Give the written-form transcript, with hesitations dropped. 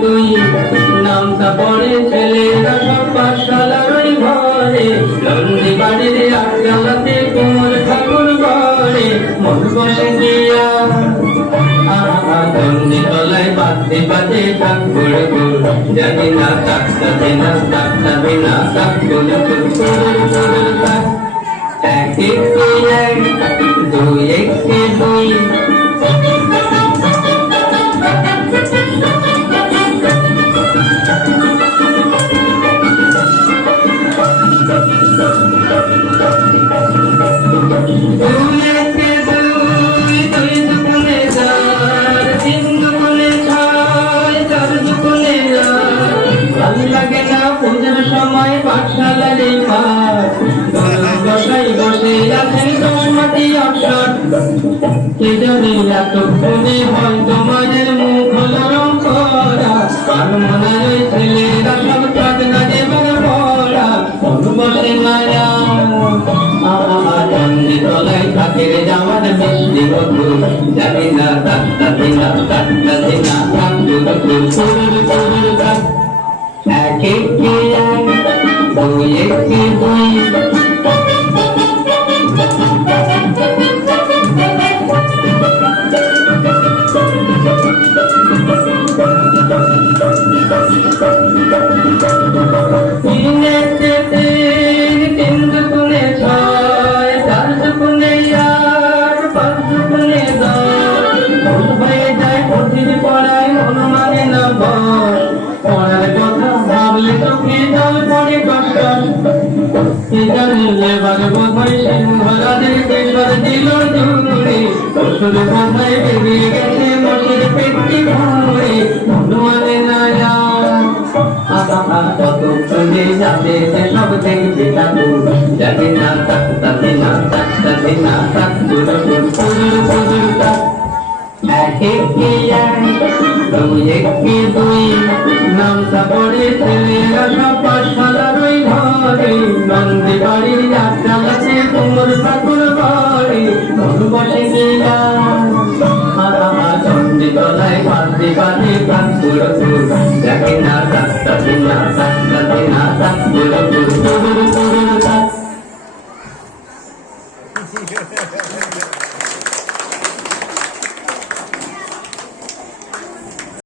দুই নামটা পড়ে ছেলেরা সব পাঠশালার ওই ঘরে নন্দী বাড়ির আটগালাতে কোমর ঠাকুর ঘরে মন বসে গিয়া নন্দী তলায় পাতে পাতে ঠাকুর জানি না তাকটা দিনা তাকটা বিনা ঠাকুর এক দুই একে দুই সময় পাঠশালার বসাই বসে আছেন তোমাটি অক্ষর কে জানে এতক্ষণে হয় তোমাদের মুখ নরম করা কার মনে ওই ছেলেরা সব চাকরা দেবার পড়া বসে মায়া চন্দ্রে তলায় থাকে যাওয়ার মিষ্টি মধু জানি না তাকটা দিনা তাকটা দিনা থাক এক দুই একে দুই তিন দুগুণে ছয় চার দুগুণে আট পাঁচ দুগুণে দশ ভুল হয়ে যায় কঠিন পড়ায় মন মানে না বস পড়ার কথা ভাবলে চোখে জল পড়ে কষ্ট জানলে বাগবো ভাই সিংহরাজের কেশর দিল জুড়ে অসুর বোধায় বেরিয়ে গেছে মশির পেটটি ভরে মন মানে না কতক্ষণে যাবে সব দেখবে ঠাকুর জানি না তাকটা দিনা তাকটা দিনা ঠাকুর দুই একে দুই নামটা পড়ে ছেলেরা সব পাঠশালার ওই ঘরে নন্দী বাড়ির আটগালাতে কোমর ঠাকুর ঘরে মন বসে গিয়া চন্ডী তলায় পাতে পাতে ঠাকুর জানি না তাকটা দিনা তাকটা দিনা ঠাকুর